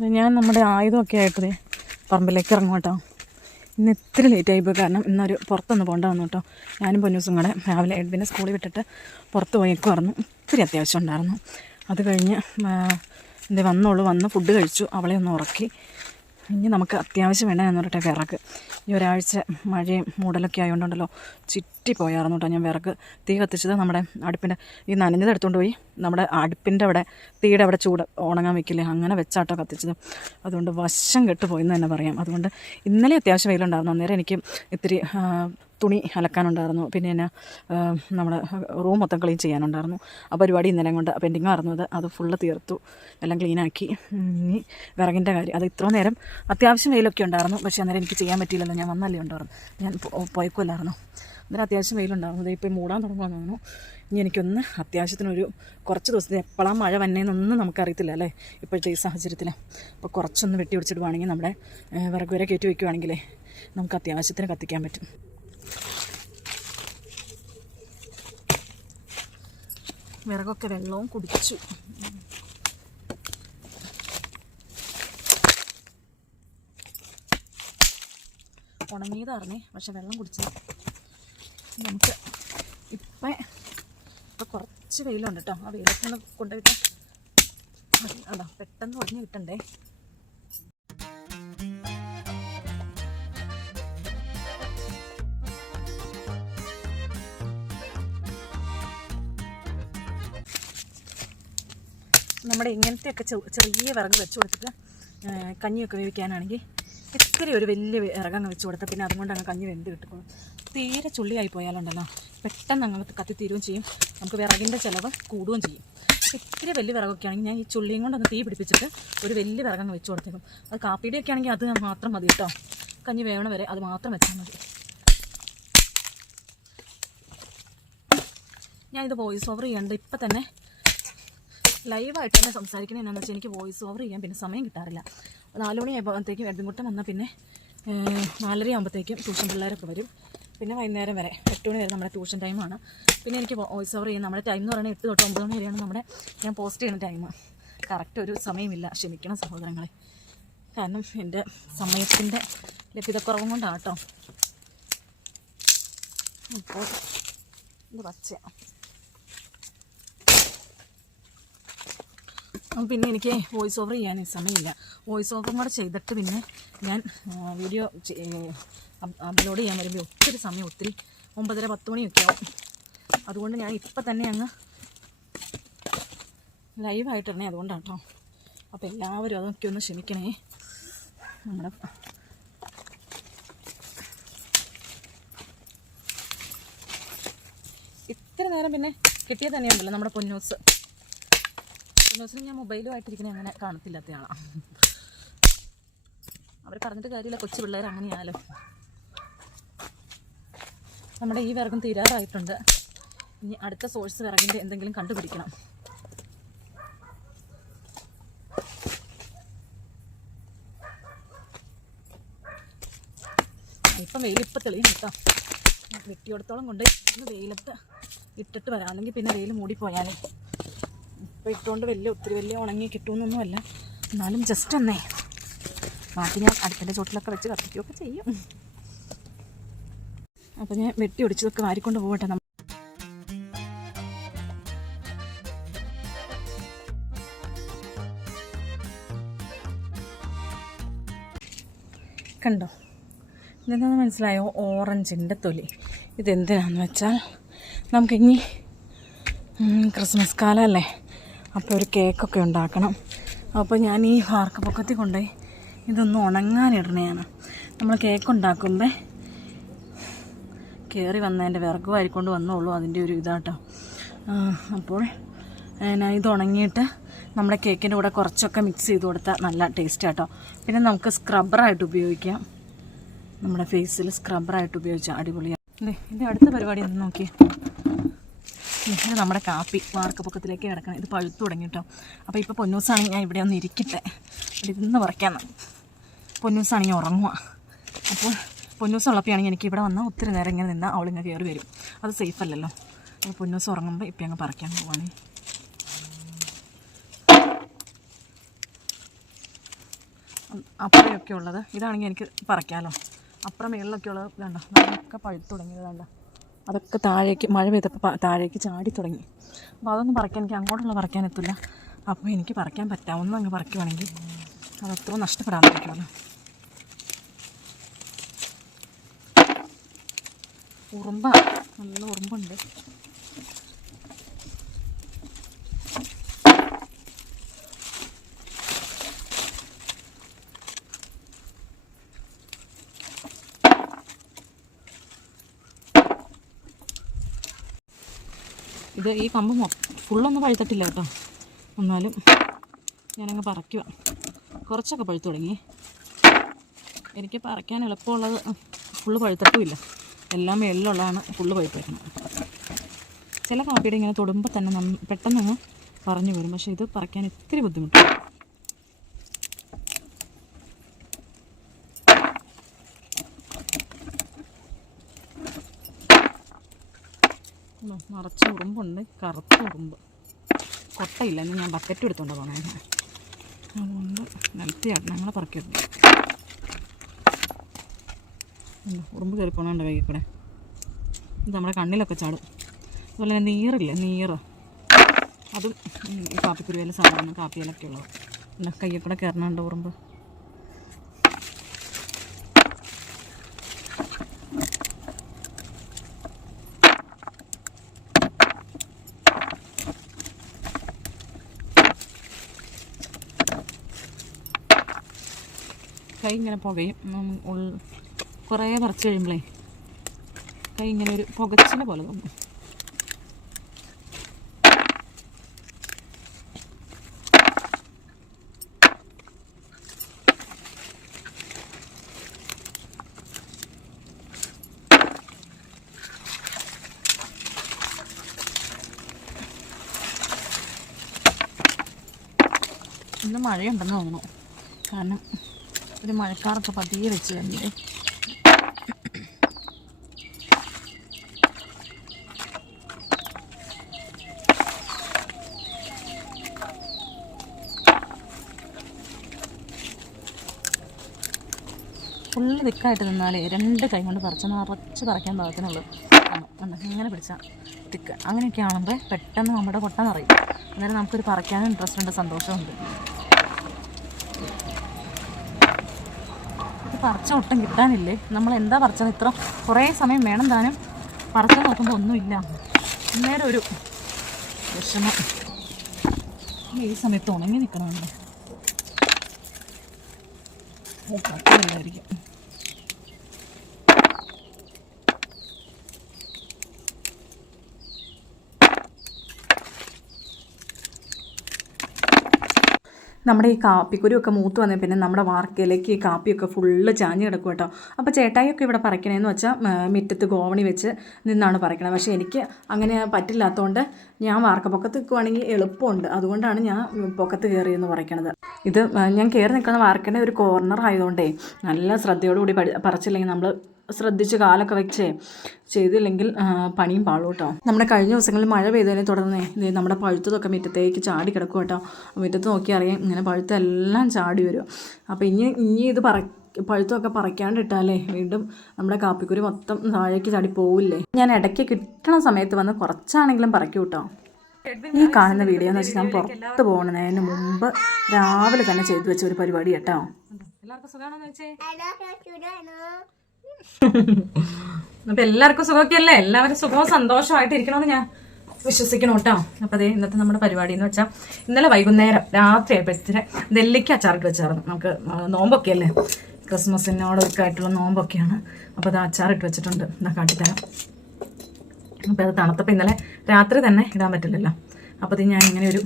ഞാൻ നമ്മുടെ ആയുധമൊക്കെ ആയിട്ട് പറമ്പിലേക്ക് ഇറങ്ങും ഇന്ന് ഇത്തിരി ലേറ്റ് പോയി. കാരണം ഇന്നൊരു പുറത്തൊന്ന് പോകേണ്ട വന്നു കേട്ടോ. ഞാനും പൊന്നൂസും കൂടെ രാവിലെ എഡ്വിനെ സ്കൂളിൽ വിട്ടിട്ട് പുറത്ത് പോയേക്കുമായിരുന്നു ഇത്തിരി അത്യാവശ്യം ഉണ്ടായിരുന്നു. അത് കഴിഞ്ഞ് എന്തേ വന്നോളൂ. വന്ന് ഫുഡ് കഴിച്ചു. അവളെ ഒന്ന് ഉറക്കി. ഇനി നമുക്ക് അത്യാവശ്യം വേണ്ട എന്ന് പറഞ്ഞിട്ട് വിറക്. ഈ ഒരാഴ്ച മഴയും മൂടലൊക്കെ ആയതുകൊണ്ടുണ്ടല്ലോ ചുറ്റി പോയായിരുന്നു കേട്ടോ ഞാൻ വിറക്. തീ കത്തിച്ചത് നമ്മുടെ അടുപ്പിന്റെ ഈ നനഞ്ഞത് എടുത്തുകൊണ്ട് പോയി. നമ്മുടെ അടുപ്പിന്റെ അവിടെ തീയുടെ അവിടെ ചൂട് ഉണങ്ങാൻ വെക്കില്ലേ? അങ്ങനെ വെച്ചാട്ടോ കത്തിച്ചത്. അതുകൊണ്ട് വശം കെട്ട് എന്ന് തന്നെ പറയാം. അതുകൊണ്ട് ഇന്നലെ അത്യാവശ്യം വെയിലുണ്ടായിരുന്നു. അന്നേരം എനിക്ക് ഇത്തിരി തുണി അലക്കാനുണ്ടായിരുന്നു. പിന്നെ എന്നാ നമ്മുടെ റൂം മൊത്തം ക്ലീൻ ചെയ്യാനുണ്ടായിരുന്നു. ആ പരിപാടി ഇന്നലെ കൊണ്ട് പെൻഡിങ് ആയിരുന്നത് അത് ഫുള്ള് തീർത്തു. എല്ലാം ക്ലീനാക്കി ഇനി വിറകിന്റെ കാര്യം. അത് ഇത്ര നേരം അത്യാവശ്യം വെയിലൊക്കെ ഉണ്ടായിരുന്നു. പക്ഷേ അന്നേരം എനിക്ക് ചെയ്യാൻ പറ്റിയില്ലല്ലോ. ഞാൻ വന്നല്ലേ ഉണ്ടായിരുന്നു. ഞാൻ പോയക്കുമല്ലായിരുന്നു അന്നേരം അത്യാവശ്യം വെയിലുണ്ടായിരുന്നു. ഇപ്പോൾ മൂടാൻ തോന്നുന്നു. ഇനി എനിക്കൊന്ന് അത്യാവശ്യത്തിനൊരു കുറച്ച് ദിവസത്തിന് എപ്പോഴാണ് മഴ വന്നേന്നൊന്നും നമുക്കറിയത്തില്ല അല്ലേ? ഇപ്പോഴത്തെ ഈ സാഹചര്യത്തിൽ അപ്പോൾ കുറച്ചൊന്ന് വെട്ടി പിടിച്ചിടുവാണെങ്കിൽ നമ്മുടെ വിറക് വരെ കയറ്റി വയ്ക്കുവാണെങ്കിലേ നമുക്ക് അത്യാവശ്യത്തിന് കത്തിക്കാൻ പറ്റും. വിറകൊക്കെ വെള്ളവും കുടിച്ചു. ഉണങ്ങിയതായിരുന്നേ പക്ഷെ വെള്ളം കുടിച്ചു നമുക്ക് ഇപ്പം ഇപ്പം കുറച്ച് വെയിലുണ്ട് കേട്ടോ. ആ വെയിലൊക്കെ കൊണ്ടുപോയിട്ട് മതി. അതാ പെട്ടെന്ന് ഒഴിഞ്ഞ് കിട്ടണ്ടേ? നമ്മുടെ ഇങ്ങനത്തെയൊക്കെ ചെറിയ വിറക് വെച്ച് കൊടുത്തിട്ട് കഞ്ഞിയൊക്കെ വേവിക്കാനാണെങ്കിൽ ഇത്തിരി ഒരു വലിയ വിറകങ്ങ് വെച്ച് കൊടുത്താൽ പിന്നെ അതുകൊണ്ട് അങ്ങ് കഞ്ഞി വെന്ത് കിട്ടും. തീരെ ചുള്ളിയായി പോയാലുണ്ടല്ലോ. പെട്ടെന്ന് അങ്ങ് കത്തിത്തീരുകയും ചെയ്യും. നമുക്ക് വിറകിന്റെ ചിലവ് കൂടുകയും ചെയ്യും. ഇത്തിരി വലിയ വിറകൊക്കെ ആണെങ്കിൽ ഞാൻ ഈ ചുള്ളിയും കൊണ്ട് അങ്ങ് തീ പിടിപ്പിച്ചിട്ട് ഒരു വലിയ വിറകങ്ങ് വെച്ച് കൊടുത്തേക്കും. അത് കാപ്പിയുടെയൊക്കെ ആണെങ്കിൽ അത് മാത്രം മതി കേട്ടോ. കഞ്ഞി വേവണ വരെ അത് മാത്രം വെച്ചാൽ മതി. ഞാനിത് വോയിസ് ഓവർ ചെയ്യേണ്ട. ഇപ്പം തന്നെ ലൈവായിട്ട് തന്നെ സംസാരിക്കണേ എന്നാന്ന് വെച്ചാൽ എനിക്ക് വോയിസ് ഓവർ ചെയ്യാൻ പിന്നെ സമയം കിട്ടാറില്ല. നാല് മണിയാകുമ്പോഴത്തേക്കും എഡ്മിൻകുട്ടം വന്നാൽ പിന്നെ നാലര ആകുമ്പോഴത്തേക്കും ട്യൂഷൻ പിള്ളേരൊക്കെ വരും. പിന്നെ വൈകുന്നേരം വരെ എട്ട് മണി വരെ നമ്മുടെ ട്യൂഷൻ ടൈമാണ് പിന്നെ എനിക്ക് വോയിസ് ഓവർ ചെയ്യാൻ നമ്മുടെ ടൈം എന്ന് പറയുന്നത് എട്ട് തൊട്ട് ഒമ്പത് മണി വരെയാണ് നമ്മുടെ ഞാൻ പോസ്റ്റ് ചെയ്യുന്ന ടൈം കറക്റ്റ് ഒരു സമയമില്ല. ക്ഷമിക്കണം സഹോദരങ്ങളെ. കാരണം എന്റെ സമയത്തിന്റെ ലഭ്യതക്കുറവും കൊണ്ടാണ് കേട്ടോ അപ്പോൾ ഇത് പച്ചയാണ് പിന്നെ എനിക്ക് വോയിസ് ഓവർ ചെയ്യാൻ സമയമില്ല. വോയിസ് ഓവറും കൂടെ ചെയ്തിട്ട് പിന്നെ ഞാൻ വീഡിയോ അപ്ലോഡ് ചെയ്യാൻ വരുമ്പോൾ ഒത്തിരി സമയം ഒത്തിരി ഒമ്പതര പത്ത് മണിയൊക്കെ ആവും. അതുകൊണ്ട് ഞാൻ ഇപ്പം തന്നെ അങ്ങ് ലൈവായിട്ടിടണേ അതുകൊണ്ടാണ് കേട്ടോ അപ്പോൾ എല്ലാവരും അതൊക്കെ ഒന്ന് ക്ഷമിക്കണേ. നമ്മുടെ ഇത്ര നേരം പിന്നെ കിട്ടിയത് തന്നെയുണ്ടല്ലോ നമ്മുടെ പൊന്നൂസ്. പൊന്നൂസിന് ഞാൻ മൊബൈലുമായിട്ടിരിക്കണേ അങ്ങനെ കാണത്തില്ലാത്തയാളാണ് അവർ പറഞ്ഞിട്ട് കാര്യമില്ല കൊച്ചു പിള്ളേർ അങ്ങനെയാലോ നമ്മുടെ ഈ വിറകും തീരാറായിട്ടുണ്ട്. ഇനി അടുത്ത സോഴ്സ് വിറകിന്റെ എന്തെങ്കിലും കണ്ടുപിടിക്കണം. ഇപ്പം വെയിലിപ്പം തെളിയും കേട്ടോ. വെട്ടിയോടത്തോളം കൊണ്ട് ഇന്ന് വെയിലത്ത് ഇട്ടിട്ട് വരാം. അല്ലെങ്കിൽ പിന്നെ വെയിൽ മൂടിപ്പോയാലേ. ഇപ്പം ഇട്ടുകൊണ്ട് വലിയ ഒത്തിരി വലിയ ഉണങ്ങി കിട്ടുമെന്നൊന്നുമല്ല. എന്നാലും ജസ്റ്റ് ഒന്നേ. ബാക്കി ഞാൻ അടുത്തിന്റെ ചോട്ടിലൊക്കെ വെച്ച് കത്തിക്കുകയൊക്കെ ചെയ്യും. അപ്പോൾ ഞാൻ വെട്ടി ഒടിച്ചതൊക്കെ വാരിക്കൊണ്ട് പോകട്ടെ നമ്മൾ കണ്ടോ? ഇതെന്താണെന്ന് മനസ്സിലായോ? ഓറഞ്ചിന്റെ തൊലി. ഇതെന്തിനാന്ന് വെച്ചാൽ നമുക്കിനി ക്രിസ്മസ് കാലമല്ലേ അപ്പോൾ ഒരു കേക്കൊക്കെ ഉണ്ടാക്കണം. അപ്പോൾ ഞാൻ ഈ വാർക്കപ്പൊക്കത്തിൽ കൊണ്ടുപോയി ഇതൊന്ന് ഉണങ്ങാനിടണയാണ്. നമ്മൾ കേക്ക് ഉണ്ടാക്കുമ്പോൾ കയറി വന്നതിന്റെ വിറക് വാരിക്കൊണ്ട് വന്നോളൂ അതിന്റെ ഒരു ഇതാട്ടോ. അപ്പോൾ ഇത് ഉണങ്ങിയിട്ട് നമ്മുടെ കേക്കിന്റെ കൂടെ കുറച്ചൊക്കെ മിക്സ് ചെയ്ത് കൊടുത്താൽ നല്ല ടേസ്റ്റ് ആട്ടോ. പിന്നെ നമുക്ക് സ്ക്രബ്ബറായിട്ട് ഉപയോഗിക്കാം. നമ്മുടെ ഫേസിൽ സ്ക്രബ്ബറായിട്ട് ഉപയോഗിച്ചാൽ അടിപൊളിയാണ് അല്ലേ ഇത് അടുത്ത പരിപാടി ഒന്ന് നോക്കിയേ. ഇത് നമ്മുടെ കാപ്പി വാർക്കപ്പൊക്കത്തിലേക്ക് കിടക്കണം. ഇത് പഴുത്തു തുടങ്ങി കേട്ടോ അപ്പോൾ ഇപ്പോൾ പൊന്നൂസാണെങ്കിൽ ഞാൻ ഇവിടെ ഒന്ന് ഇരിക്കട്ടെ. ഇവിടെ ഇരുന്ന് പറിക്കാമെന്ന് പൊന്നൂസാണെങ്കിൽ ഉറങ്ങുക അപ്പോൾ പൊന്നൂസ് ഉള്ളപ്പോഴാണെങ്കിൽ എനിക്ക് ഇവിടെ വന്നാൽ ഒത്തിരി നേരം ഇങ്ങനെ നിന്നാൽ അവളിങ്ങനെ കയറി വരും. അത് സേഫ് അല്ലല്ലോ. അപ്പോൾ പൊന്നൂസ് ഉറങ്ങുമ്പോൾ ഇപ്പം അങ്ങ് പറിക്കാൻ പോവാണ്. അപ്പുറമൊക്കെ ഉള്ളത്. ഇതാണെങ്കിൽ എനിക്ക് പറിക്കാമല്ലോ അപ്പുറം മേളിലൊക്കെ ഉള്ളത് വേണ്ട നമ്മളൊക്കെ പഴുത്തു തുടങ്ങിയത് കണ്ട? അതൊക്കെ താഴേക്ക് മഴ പെയ്തപ്പോൾ താഴേക്ക് ചാടി തുടങ്ങി. അപ്പോൾ അതൊന്നും പറിക്കാൻ എനിക്ക് അങ്ങോട്ടുള്ള പറിക്കാൻ എത്തില്ല അപ്പോൾ എനിക്ക് പറിക്കാൻ പറ്റാവുന്ന അങ്ങ് പറിക്കുവാണെങ്കിൽ അതത്ര നഷ്ടപ്പെടാൻ പറ്റുമല്ലോ ഉറുമ്പ. നല്ല ഉറുമ്പുണ്ട്. ഇത് ഈ കമ്പ് ഫുള്ളൊന്നും പഴുത്തിട്ടില്ല കേട്ടോ. എന്നാലും ഞാനങ്ങ് പറിക്കുക കുറച്ചൊക്കെ പഴുത്തു തുടങ്ങി. എനിക്ക് പറിക്കാൻ എളുപ്പമുള്ളത് ഫുള്ള് പഴുത്തട്ടുമില്ല. എല്ലാം മേളിലുള്ളതാണ് ഫുള്ള് പഴുത്ത് വെക്കണം ചില കാപ്പിയുടെ ഇങ്ങനെ തൊടുമ്പോൾ തന്നെ പെട്ടെന്ന് പറഞ്ഞു വരും. പക്ഷേ ഇത് പറിക്കാൻ ഇത്തിരി ബുദ്ധിമുട്ടാണ് നിറച്ച് ഉറുമ്പുണ്ട് കറുത്ത ഉറുമ്പ്. കൊട്ടയില്ല എന്ന് ഞാൻ ബക്കറ്റ് എടുത്തുകൊണ്ട് പോകണേ അതുകൊണ്ട് നിലത്തിയാണ് ഞങ്ങളെ പറക്കിയിട്ടുണ്ട് ഉറുമ്പ് കയറി പോകണുണ്ട് കൈ ഇത് നമ്മുടെ കണ്ണിലൊക്കെ ചാടും. അതുപോലെ തന്നെ നീറില്ല നീറ്. അതും കാപ്പിക്കുരുവേല സാധാരണ കാപ്പിയിലൊക്കെ ഉള്ളത്. എന്നാൽ കയ്യിൽ കൂടെ കയറണുണ്ട് ഉറുമ്പ്? കൈ ഇങ്ങനെ പുകയും കുറേ പറിച്ച് കഴിയുമ്പോഴേ കൈ ഇങ്ങനെ ഒരു പുകച്ചില പോലെ തോന്നും. ഇന്ന് മഴയുണ്ടെന്ന് തോന്നുന്നു. കാരണം ഒരു മഴക്കാറൊക്കെ പതിയെ വെച്ച് തന്നെ ഫുള്ള് തിക്കായിട്ട് നിന്നാലേ രണ്ട് കൈ കൊണ്ട് പറിച്ച് നിറച്ച് പറിക്കാൻ പാകത്തിനുള്ളൂ? ഇങ്ങനെ പിടിച്ചാൽ തിക്ക്. അങ്ങനെയൊക്കെ ആകുമ്പോൾ പെട്ടെന്ന് നമ്മുടെ കൊട്ട നിറയും അന്നേരം നമുക്കൊരു പറിക്കാനും ഇൻട്രസ്റ്റ് ഉണ്ട് സന്തോഷമുണ്ട്. പറിച്ച ഒട്ടും കിട്ടാനില്ലേ? നമ്മൾ എന്താ പറിച്ചത്? ഇത്ര കുറേ സമയം വേണം താനും. പറിച്ചു നോക്കുമ്പോൾ ഒന്നുമില്ല. അന്നേരം ഒരു വിഷമം. ഈ സമയത്ത് ഉണങ്ങി നിൽക്കണമല്ലോ പറ്റില്ലായിരിക്കും നമ്മുടെ ഈ കാപ്പിക്കുരുവൊക്കെ മൂത്ത് വന്നേ പിന്നെ നമ്മുടെ വാർക്കയിലേക്ക് ഈ കാപ്പിയൊക്കെ ഫുള്ള് ചാഞ്ഞ് കിടക്കും കേട്ടോ. അപ്പോൾ ചേട്ടായിയൊക്കെ ഇവിടെ പറിക്കണേന്ന് വെച്ചാൽ മുറ്റത്ത് ഗോവണി വെച്ച് നിന്നാണ് പറിക്കണത് പക്ഷേ എനിക്ക് അങ്ങനെ പറ്റില്ലാത്തതുകൊണ്ട് ഞാൻ വാർക്ക പൊക്കത്ത് നിൽക്കുവാണെങ്കിൽ എളുപ്പമുണ്ട്. അതുകൊണ്ടാണ് ഞാൻ പൊക്കത്ത് കയറിയെന്ന് പറിക്കണത്. ഇത് ഞാൻ കയറി നിൽക്കുന്ന വാർക്കേന്റെ ഒരു കോർണർ ആയതുകൊണ്ടേ നല്ല ശ്രദ്ധയോടുകൂടി പറിച്ചില്ലെങ്കിൽ നമ്മൾ ശ്രദ്ധിച്ച് കാലൊക്കെ വെച്ചേ ചെയ്തില്ലെങ്കിൽ പണിയും പാളും കേട്ടോ നമ്മുടെ കഴിഞ്ഞ ദിവസങ്ങളിൽ മഴ പെയ്തതിനെ തുടർന്ന് നമ്മുടെ പഴുത്തതൊക്കെ മുറ്റത്തേക്ക് ചാടി കിടക്കും കേട്ടോ മുറ്റത്ത് നോക്കി അറിയാം ഇങ്ങനെ പഴുത്തെല്ലാം ചാടി വരും. അപ്പോൾ ഇനി ഇനി ഇത് പറ പഴുത്തൊക്കെ പറിക്കാണ്ടിട്ടാലേ വീണ്ടും നമ്മുടെ കാപ്പിക്കുരു മൊത്തം താഴേക്ക് ചാടി പോവില്ലേ? ഞാൻ ഇടയ്ക്ക് കിട്ടണ സമയത്ത് വന്ന് കുറച്ചാണെങ്കിലും പറക്കി കിട്ടോ ഈ കാണുന്ന വീഡിയോ എന്ന് വെച്ചാൽ ഞാൻ പുറത്ത് പോകുന്നതിന് മുമ്പ് രാവിലെ തന്നെ ചെയ്തു വെച്ച ഒരു പരിപാടി കേട്ടോ എല്ലാവർക്കും സുഖമാണോ എന്ന് വെച്ചേ? അപ്പൊ എല്ലാവർക്കും സുഖമൊക്കെ അല്ലേ എല്ലാവരും സുഖവും സന്തോഷമായിട്ട് ഇരിക്കണമെന്ന് ഞാൻ വിശ്വസിക്കണം കേട്ടോ. അപ്പൊ അതേ ഇന്നത്തെ നമ്മുടെ പരിപാടി എന്ന് വെച്ചാൽ ഇന്നലെ വൈകുന്നേരം രാത്രി ആയപ്പോഴത്തേന് നെല്ലിക്ക അച്ചാറിട്ട് വെച്ചായിരുന്നു. നമുക്ക് നോമ്പൊക്കെ അല്ലേ ക്രിസ്മസിനോടൊക്കെ ആയിട്ടുള്ള നോമ്പൊക്കെയാണ്. അപ്പോൾ അത് അച്ചാറിട്ട് വെച്ചിട്ടുണ്ട്. എന്നാ കാട്ടിത്തരാം. അപ്പോൾ അത് തണുത്തപ്പോൾ ഇന്നലെ രാത്രി തന്നെ ഇടാൻ പറ്റില്ലല്ലോ. അപ്പോൾ ഇത് ഞാൻ ഇങ്ങനെ ഒരു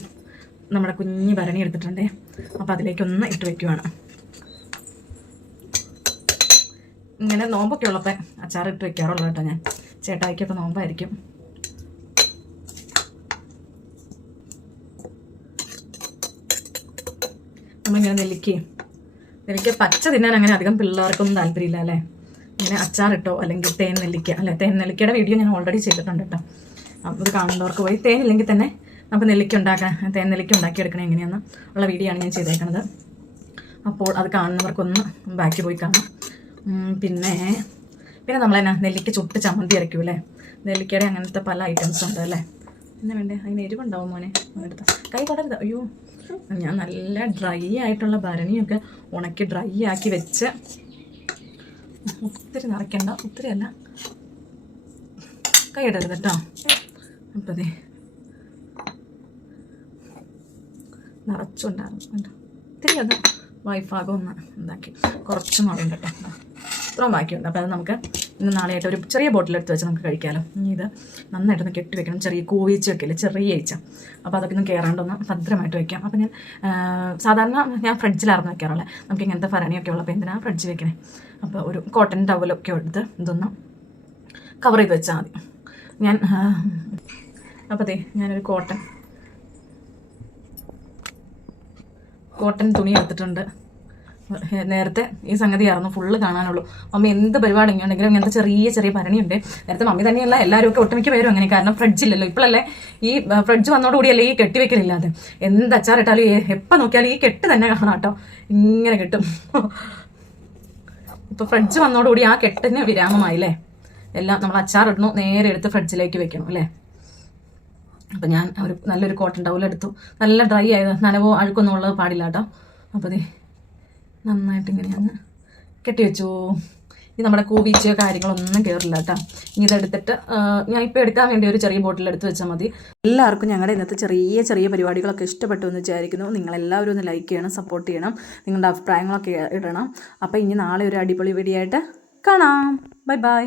നമ്മുടെ കുഞ്ഞ് ഭരണി എടുത്തിട്ടുണ്ടേ. അപ്പോൾ അതിലേക്കൊന്ന് ഇട്ട് വെക്കുവാണ്. ഇങ്ങനെ നോമ്പൊക്കെ ഉള്ളപ്പോൾ അച്ചാർ ഇട്ട് വെക്കാറുള്ളൂ കേട്ടോ ഞാൻ. ചേട്ടായിക്കൊക്കെ നോമ്പായിരിക്കും. നമ്മളിങ്ങനെ നെല്ലിക്കയും നെല്ലിക്ക പച്ച തിന്നാൻ അങ്ങനെ അധികം പിള്ളേർക്കൊന്നും താല്പര്യമില്ല അല്ലേ? ഇങ്ങനെ അച്ചാറിട്ടോ അല്ലെങ്കിൽ തേൻ നെല്ലിക്ക അല്ലെ? തേൻ നെല്ലിക്കയുടെ വീഡിയോ ഞാൻ ഓൾറെഡി ചെയ്തിട്ടുണ്ട് കേട്ടോ. ഇത് കാണുന്നവർക്ക് പോയി തേൻ ഇല്ലെങ്കിൽ തന്നെ നമുക്ക് നെല്ലിക്ക ഉണ്ടാക്കാൻ തേൻ നെല്ലിക്ക ഉണ്ടാക്കിയെടുക്കണേ എങ്ങനെയാണെന്ന് ഉള്ള വീഡിയോ ആണ് ഞാൻ ചെയ്തേക്കുന്നത് അപ്പോൾ അത് കാണുന്നവർക്കൊന്ന് ബാക്കി പോയി കാണാം. ഉം, പിന്നെ നമ്മൾ തന്നെ നെല്ലിക്ക ചുട്ട് ചമ്മന്തി അരയ്ക്കൂലേ നെല്ലിക്കയുടെ അങ്ങനത്തെ പല ഐറ്റംസ് ഉണ്ട് അല്ലേ? പിന്നെ വേണ്ടേ? അതിന് എരിവുണ്ടാവും മോനെ? എടുത്ത. കൈ കൊടരുത്. അയ്യോ. ഞാൻ നല്ല ഡ്രൈ ആയിട്ടുള്ള ഭരണിയൊക്കെ ഉണക്കി ഡ്രൈ ആക്കി വെച്ച് ഒത്തിരി നിറയ്ക്കണ്ട. ഒത്തിരി അല്ല. കൈ ഇടരുത് കേട്ടോ അപ്പം അതെ നിറച്ചുണ്ടായിരുന്നു. ഒത്തിരി അത് വൈഫാകം ഒന്ന് ഉണ്ടാക്കി കുറച്ച് മുളകുണ്ട് കേട്ടോ. ഇത്രയും ബാക്കിയുണ്ട് അപ്പോൾ അത് നമുക്ക് ഇന്ന് നാളെയായിട്ട് ഒരു ചെറിയ ബോട്ടിൽ എടുത്ത് വെച്ച് നമുക്ക് കഴിക്കാമല്ലോ ഇനി ഇത് നന്നായിട്ടൊന്ന് കെട്ടി വെക്കണം. ചെറിയ കൂവീച്ച വെക്കില്ല ചെറിയ ഈച്ച. അപ്പോൾ അതൊക്കെ ഒന്ന് കയറാണ്ടൊന്ന് ഭദ്രമായിട്ട് വെക്കാം. അപ്പോൾ ഞാൻ സാധാരണ ഞാൻ ഫ്രിഡ്ജിലായിരുന്നു വെക്കാറുള്ളത് നമുക്ക് ഇങ്ങനത്തെ ഭരണിയൊക്കെ ഉള്ളപ്പോൾ എന്തിനാണ് ഫ്രിഡ്ജ് വെക്കണേ? അപ്പോൾ ഒരു കോട്ടൺ ടവലൊക്കെ എടുത്ത് ഇതൊന്ന് കവർ ചെയ്ത് വെച്ചാൽ മതി. ഞാൻ അപ്പോൾ അതെ ഞാനൊരു കോട്ടൺ കോട്ടൺ തുണി എടുത്തിട്ടുണ്ട്. നേരത്തെ ഈ സംഗതിയായിരുന്നു ഫുള്ള് കാണാനുള്ളൂ. മമ്മി എന്ത് പരിപാടി ഉണ്ടെങ്കിലും ഇങ്ങനത്തെ ചെറിയ ചെറിയ ഭരണിയുണ്ട്. നേരത്തെ മമ്മി തന്നെയല്ല എല്ലാവരും ഒക്കെ ഒട്ടുമിക്ക പേരും അങ്ങനെ കാരണം ഫ്രിഡ്ജ് ഇല്ലല്ലോ. ഇപ്പോഴല്ലേ ഈ ഫ്രിഡ്ജ് വന്നോടുകൂടിയല്ലേ ഈ കെട്ടിവെക്കലില്ലാതെ എന്ത് അച്ചാറിട്ടാലും എപ്പോൾ നോക്കിയാലും ഈ കെട്ട് തന്നെ കാണാം കേട്ടോ. ഇങ്ങനെ കിട്ടും. ഇപ്പൊ ഫ്രിഡ്ജ് വന്നോടുകൂടി ആ കെട്ടിന് വിരാമമായില്ലേ എല്ലാം നമ്മൾ അച്ചാറിടുന്നു നേരെ എടുത്ത് ഫ്രിഡ്ജിലേക്ക് വെക്കണം അല്ലേ? അപ്പം ഞാൻ ഒരു നല്ലൊരു കോട്ടൺ ടവൽ എടുത്തു. നല്ല ഡ്രൈ ആയത് നനവോ അഴുക്കൊന്നും ഉള്ളത് പാടില്ല കേട്ടോ. അപ്പോൾ ദേ നന്നായിട്ട് ഇങ്ങനെ അങ്ങ് കെട്ടി ഇനി നമ്മുടെ കൂവീച്ചയോ കാര്യങ്ങളൊന്നും കയറില്ല കേട്ടോ. ഇനി ഇതെടുത്തിട്ട് ഞാൻ ഇപ്പോൾ എടുക്കാൻ വേണ്ടി ഒരു ചെറിയ ബോട്ടിൽ എടുത്ത് വെച്ചാൽ മതി. എല്ലാവർക്കും ഞങ്ങളുടെ ഇന്നത്തെ ചെറിയ ചെറിയ പരിപാടികളൊക്കെ ഇഷ്ടപ്പെട്ടു എന്ന് വിചാരിക്കുന്നു. നിങ്ങളെല്ലാവരും ഒന്ന് ലൈക്ക് ചെയ്യണം സപ്പോർട്ട് ചെയ്യണം. നിങ്ങളുടെ അഭിപ്രായങ്ങളൊക്കെ ഇടണം. അപ്പോൾ ഇനി നാളെ ഒരു അടിപൊളി വീഡിയോ ആയിട്ട് കാണാം. Bye bye